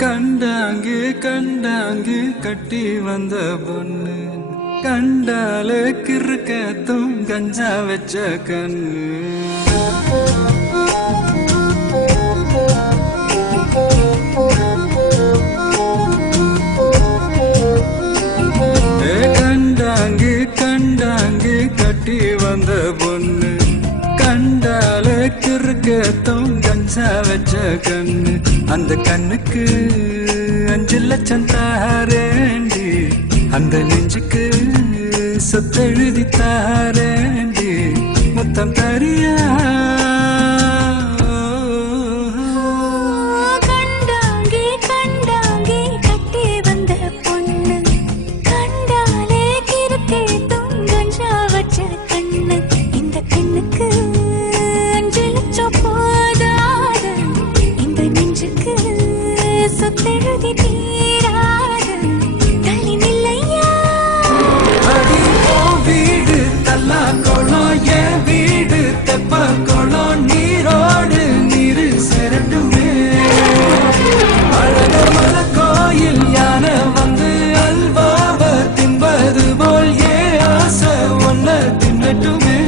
கண்டாங்கு கண்டாங்கு கட்டி வந்த பொண்ணு கண்டாலே கிறுக்கத்தும் கஞ்சா வச்ச கண்ணு கண்டாங்கு கண்டாங்கு கட்டி வந்த பொண்ணு கண்டாலே கிறுக்கத்தும் கஞ்சா வச்ச கண்ணு அந்த கண்ணுக்கு 5 லட்சம் தாரேண்டி அந்த நெஞ்சுக்கு சொத்தெழுதி தாரேண்டி மொத்தம் தரியா கண்டாங்கி கண்டாங்கி கட்டி வந்த பொண்ணு கண்டாலே கிறுக்கே தொங்கஞ்சா வச்ச கண்ணு இந்த கண்ணுக்கு 5 லட்சம் போதாது இந்த நெஞ்சுக்கு சொத்தெழுதி தீராது தள்ளி நில்லையா அடி ஓ வீடு தல்லா கோலம் என் வீடு தெப்ப கோலம் நீரோடு நீரு செரட்டுமே அழகமல கோயில் யானை வந்து அல்வாவ தின்பது போல் ஏ ஆசை ஒன்ன தின்னட்டுமே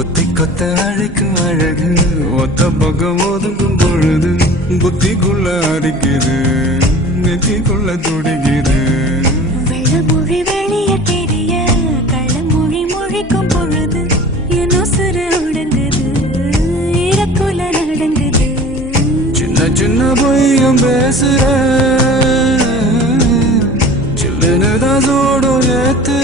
ஒத்தி கொத்த அழைக்கும் அழகு ஒத்த பக்கம் ஒதுங்கும் பொழுது புத்திக்குள்ள அடிக்குது நெத்திக்குள்ள துடிக்குது வெள்ளமொழி வெளிய தெரிய கள்ளமொழி மொழிக்கும் பொழுது என் உசுறு உடங்குது இறக்குல நடங்குது சின்ன சின்ன பொய்யும் பேசுற சில்லுனுதான் சோடும் ஏத்துற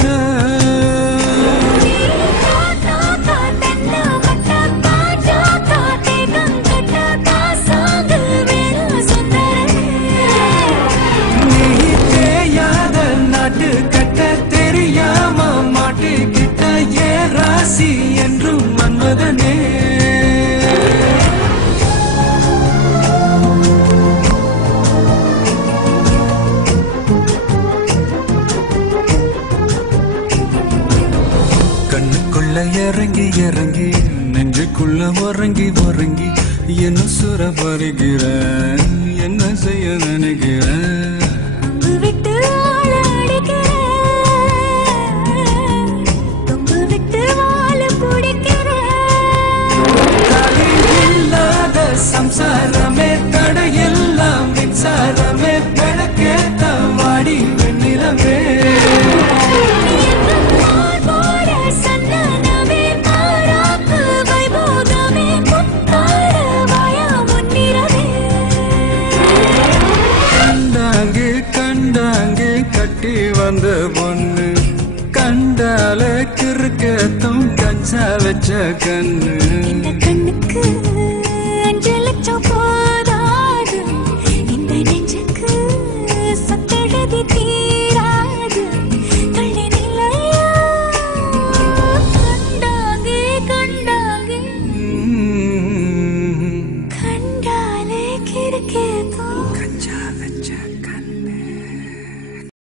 என்றும் மன்மதனே கண்ணுக்குள்ள இறங்கி இறங்கி நெஞ்சுக்குள்ள உறங்கி உறங்கி என்ன சுர பறிகிற என்ன செய்ய நினைக்கிற சம்சாரமே தடையெல்லாம் மின்சாரமே விளக்கேத்த வாடி வெண்ணிலவே கண்டாங்கு கண்டாங்கு கட்டி வந்த பொண்ணு கண்டால கிறுக்கத்தும் கஞ்சா வச்ச கண்ணு